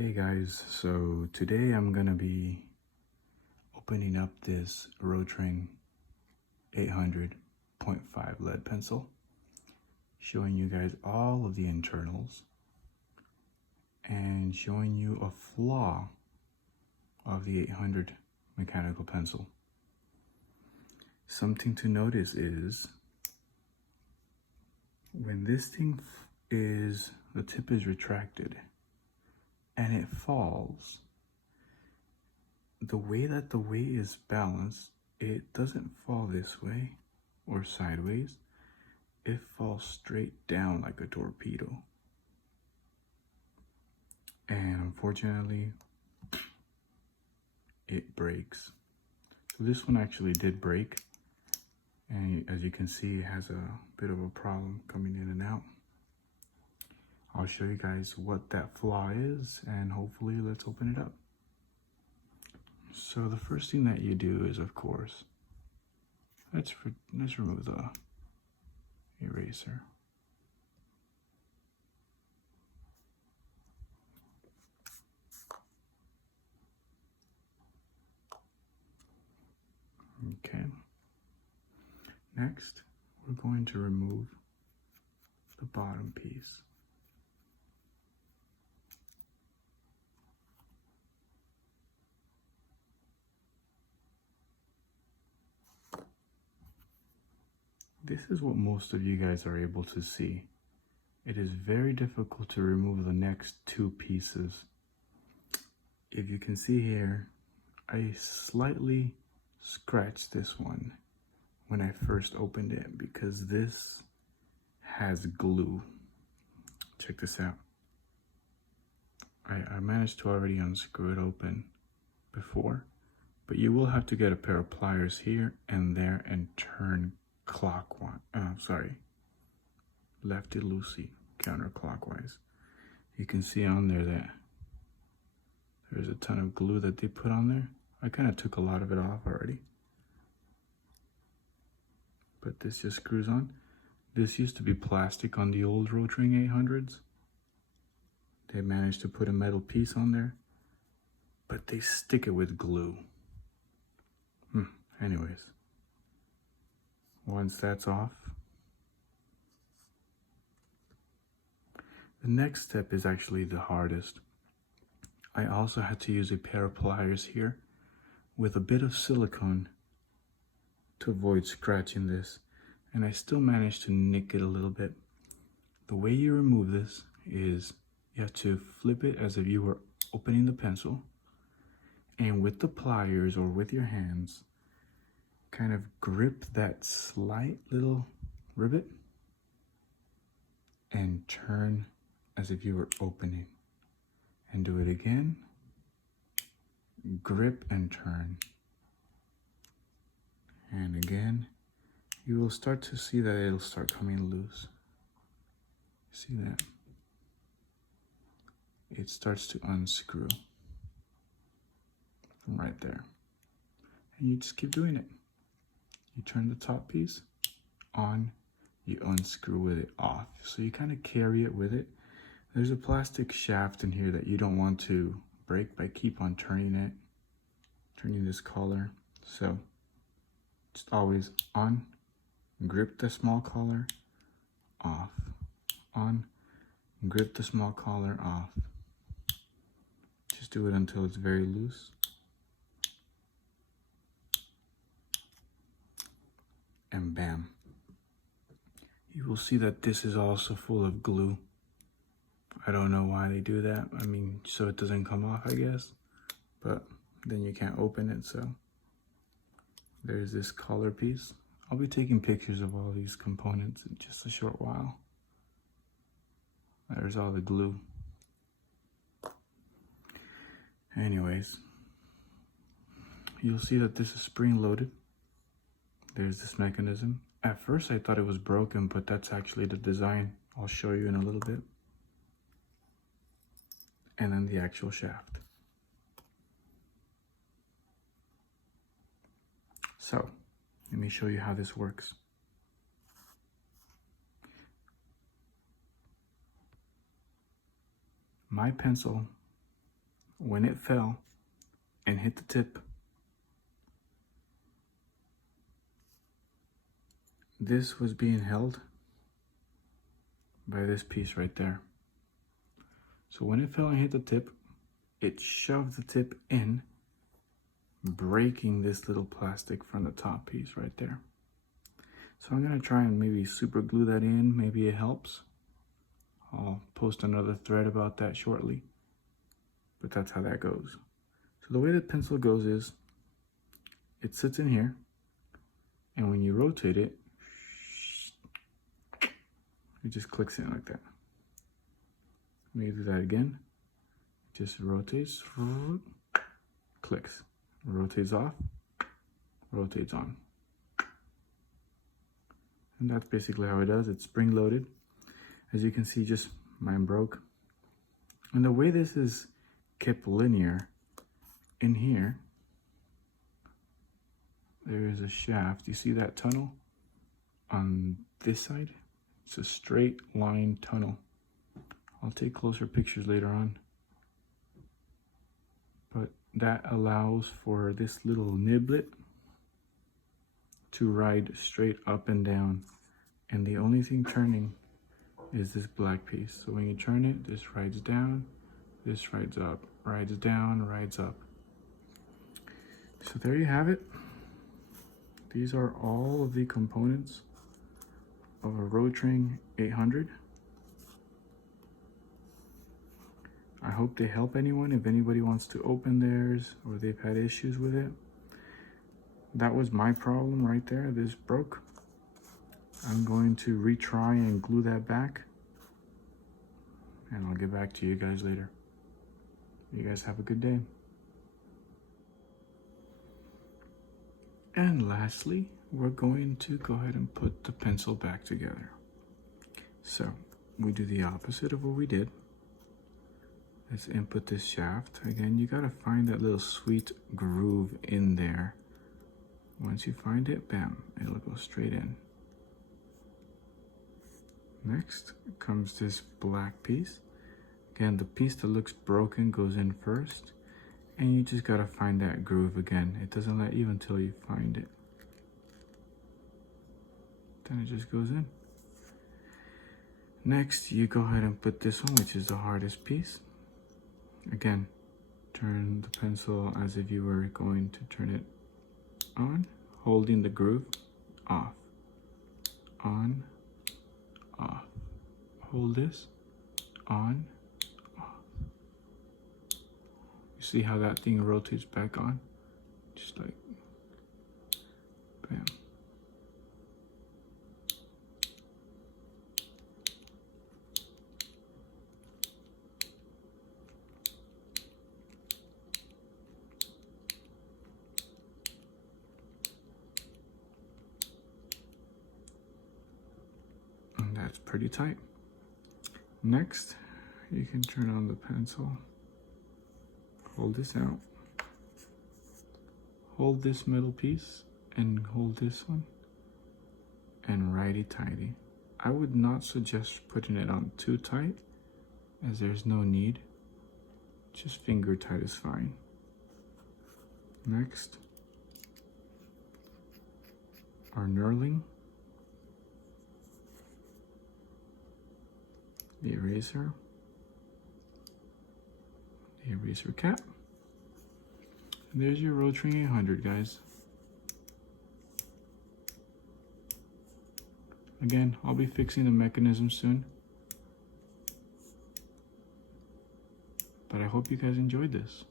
Hey guys, so today I'm gonna be opening up this Rotring 800.5 lead pencil, showing you guys all of the internals and showing you a flaw of the 800 mechanical pencil. Something to notice is when this thing the tip is retracted and it falls, the way that the weight is balanced, it doesn't fall this way or sideways. It falls straight down like a torpedo. And unfortunately, it breaks. So this one actually did break. And as you can see, it has a bit of a problem coming in and out. I'll show you guys what that flaw is, and hopefully let's open it up. So the first thing that you do is, of course, let's remove the eraser. Okay. Next, we're going to remove the bottom piece. This is what most of you guys are able to see. It is very difficult to remove the next two pieces. If you can see here, I slightly scratched this one when I first opened it because this has glue. Check this out. I managed to already unscrew it open before, but you will have to get a pair of pliers here and there and turn lefty loosey, counterclockwise. You can see on there that there's a ton of glue that they put on there. I kind of took a lot of it off already, but this just screws on. This used to be plastic on the old Rotring 800s. They managed to put a metal piece on there, but they stick it with glue. Anyways, once that's off, the next step is actually the hardest. I also had to use a pair of pliers here with a bit of silicone to avoid scratching this, and I still managed to nick it a little bit. The way you remove this is you have to flip it as if you were opening the pencil, and with the pliers or with your hands, kind of grip that slight little rivet and turn as if you were opening, and do it again, grip and turn, and again. You will start to see that it'll start coming loose. See that? It starts to unscrew from right there, and you just keep doing it. You turn the top piece on, you unscrew with it off, so you kind of carry it with it. There's a plastic shaft in here that you don't want to break, but keep on turning this collar. So just always on, grip the small collar, off, on, grip the small collar, off. Just do it until it's very loose. And bam. You will see that this is also full of glue. I don't know why they do that. I mean, so it doesn't come off, I guess. But then you can't open it, so. There's this collar piece. I'll be taking pictures of all these components in just a short while. There's all the glue. Anyways, you'll see that this is spring loaded. There's this mechanism. At first I thought it was broken, but that's actually the design. I'll show you in a little bit. And then the actual shaft. So, let me show you how this works. My pencil when it fell and hit the tip, this was being held by this piece right there. So when it fell and hit the tip, it shoved the tip in, breaking this little plastic from the top piece right there. So I'm gonna try and maybe super glue that in, maybe it helps. I'll post another thread about that shortly, but that's how that goes. So the way the pencil goes is, it sits in here, and when you rotate it, it just clicks in like that. Let me do that again. It just rotates, clicks, rotates off, rotates on. And that's basically how it does. It's spring loaded. As you can see, just mine broke. And the way this is kept linear, in here, there is a shaft. You see that tunnel on this side? It's a straight line tunnel. I'll take closer pictures later on. But that allows for this little niblet to ride straight up and down. And the only thing turning is this black piece. So when you turn it, this rides down, this rides up, rides down, rides up. So there you have it. These are all of the components of a Rotring 800. I hope they help anyone if anybody wants to open theirs or they've had issues with it. That was my problem right there. This broke. I'm going to retry and glue that back, and I'll get back to you guys later. You guys have a good day. And lastly, we're going to go ahead and put the pencil back together. So we do the opposite of what we did. Let's input this shaft. Again, you gotta find that little sweet groove in there. Once you find it, bam, it'll go straight in. Next comes this black piece. Again, the piece that looks broken goes in first, and you just gotta find that groove again. It doesn't let you until you find it. Then it just goes in. Next, you go ahead and put this one, which is the hardest piece. Again, turn the pencil as if you were going to turn it on, holding the groove, off, on, off. Hold this, on, off. You see how that thing rotates back on? Just like, bam. And that's pretty tight. Next, you can turn on the pencil, hold this out, hold this middle piece, and hold this one, and righty-tighty. I would not suggest putting it on too tight, as there's no need. Just finger tight is fine. Next, our knurling, the eraser cap, and there's your Rotring 800, guys. Again, I'll be fixing the mechanism soon, but I hope you guys enjoyed this.